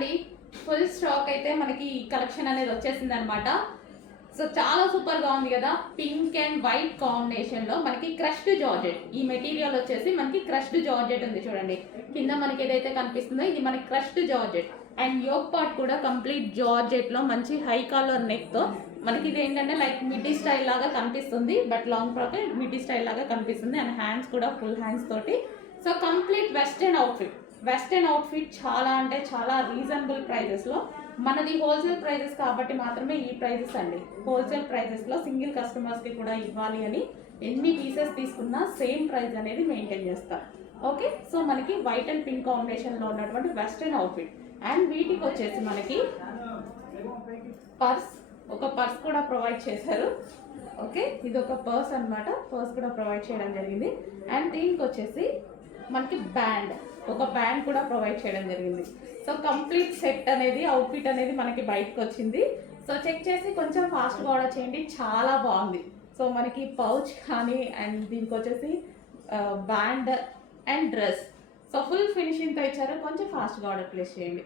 అండి, full stock అయితే మనకి ఈ కలెక్షన్ అనేది వచ్చేసింది అనమాట. సో చాలా సూపర్ గా ఉంది కదా. పింక్ అండ్ వైట్ కాంబినేషన్ లో మనకి క్రష్డ్ జార్జెట్. ఈ మెటీరియల్ వచ్చేసి మనకి క్రష్డ్ జార్జెట్ ఉంది చూడండి. కింద మనకి ఏదైతే కనిపిస్తుందో ఇది మనకి crushed georgette. And yoke part కూడా కంప్లీట్ జార్జెట్ లో మంచి హై కాలర్ నెక్ తో మనకి ఇది ఏంటంటే లైక్ మిడ్డీ స్టైల్ లాగా కనిపిస్తుంది. But long frock middy style లాగా కనిపిస్తుంది. అండ్ హ్యాండ్స్ కూడా ఫుల్ హ్యాండ్స్ తోటి. So complete western outfit. Western outfit చాలా అంటే చాలా రీజనబుల్ ప్రైజెస్లో. మనది హోల్సేల్ ప్రైజెస్ కాబట్టి మాత్రమే ఈ ప్రైజెస్ అండి. హోల్సేల్ ప్రైజెస్లో సింగిల్ కస్టమర్స్కి కూడా ఇవ్వాలి అని ఎన్ని పీసెస్ తీసుకున్నా సేమ్ ప్రైస్ అనేది మెయింటైన్ చేస్తారు. ఓకే, సో మనకి వైట్ అండ్ పింక్ కాంబినేషన్లో ఉన్నటువంటి వెస్టర్న్ అవుట్ఫిట్. అండ్ వీటికి వచ్చేసి మనకి ఒక పర్స్ కూడా ప్రొవైడ్ చేశారు. ఓకే, ఇది ఒక పర్స్ అనమాట. పర్స్ కూడా ప్రొవైడ్ చేయడం జరిగింది. అండ్ దీనికి వచ్చేసి మనకి ఒక బ్యాండ్ కూడా ప్రొవైడ్ చేయడం జరిగింది. సో కంప్లీట్ సెట్ అనేది అవుట్ఫిట్ అనేది మనకి బయటకు వచ్చింది. సో చెక్ చేసి కొంచెం ఫాస్ట్గా ఆర్డర్ చేయండి, చాలా బాగుంది. సో మనకి పౌచ్ కానీ అండ్ దీనికి వచ్చేసి band and dress. So full ఫినిషింగ్తో ఇచ్చారు, కొంచెం ఫాస్ట్గా ఆర్డర్ ప్లేస్ చేయండి.